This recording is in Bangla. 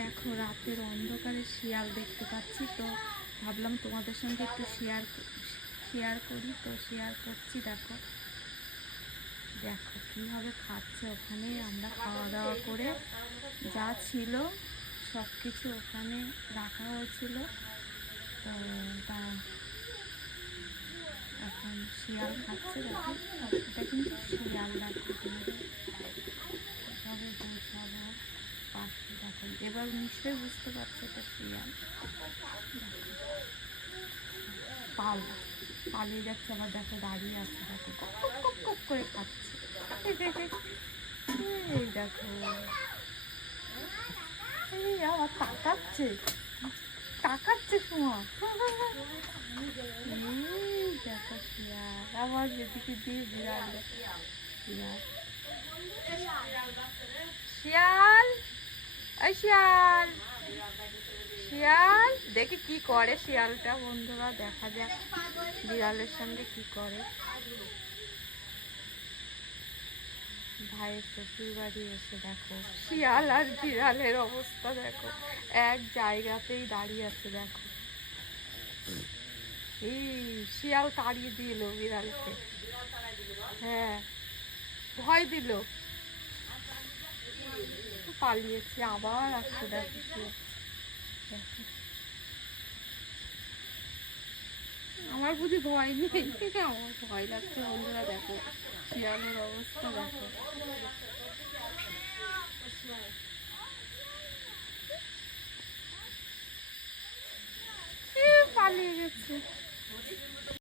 দেখো রাতের অন্ধকারে শিয়াল দেখতে পাচ্ছি, তো ভাবলাম তোমাদের সঙ্গে একটু শেয়ার করি, তো শেয়ার করছি। দেখো দেখো কীভাবে খাচ্ছে। ওখানে আমরা খাওয়া দাওয়া করে যা ছিল সব কিছু ওখানে রাখা হয়েছিল, তো তা এখন শিয়াল খাচ্ছে। দেখো এটা কিন্তু শিয়াল, দেখো এভাবে বোঝাবো পাখি। দেখো এবার নিশ্চয়ই বুঝতে পারছো এটা শিয়াল। পালিয়ে যাচ্ছে, আবার দেখো দাঁড়িয়ে আছে, দেখো কক কক কক কক করে খাচ্ছে। এই দেখো এই আবার তাকাচ্ছে তোমার। এই দেখো শিয়াল আবার যেদিকে দিয়ে বিড়াল। শিয়াল শিয়াল এই শিয়াল শিয়াল দেখি কি করে শিয়ালটা। বন্ধুরা দেখা যাক বিড়ালের সঙ্গে কি করে। ভাইয়ের শ্বশুর বাড়ি এসে দেখো শিয়াল আর বিড়ালের অবস্থা দেখো, এক জায়গাতেই দাঁড়িয়ে আছে। দেখো এই শিয়াল তাড়িয়ে দিল বিড়ালকে, হ্যাঁ ভয় দিল, পালিয়েছে, আবার আসছে। দেখো শিয়াল, আমার বুঝি ভয় নেই, আমার ভয় লাগছে। বন্ধুরা দেখো শিয়ালের অবস্থা দেখো, পালিয়ে গেছে।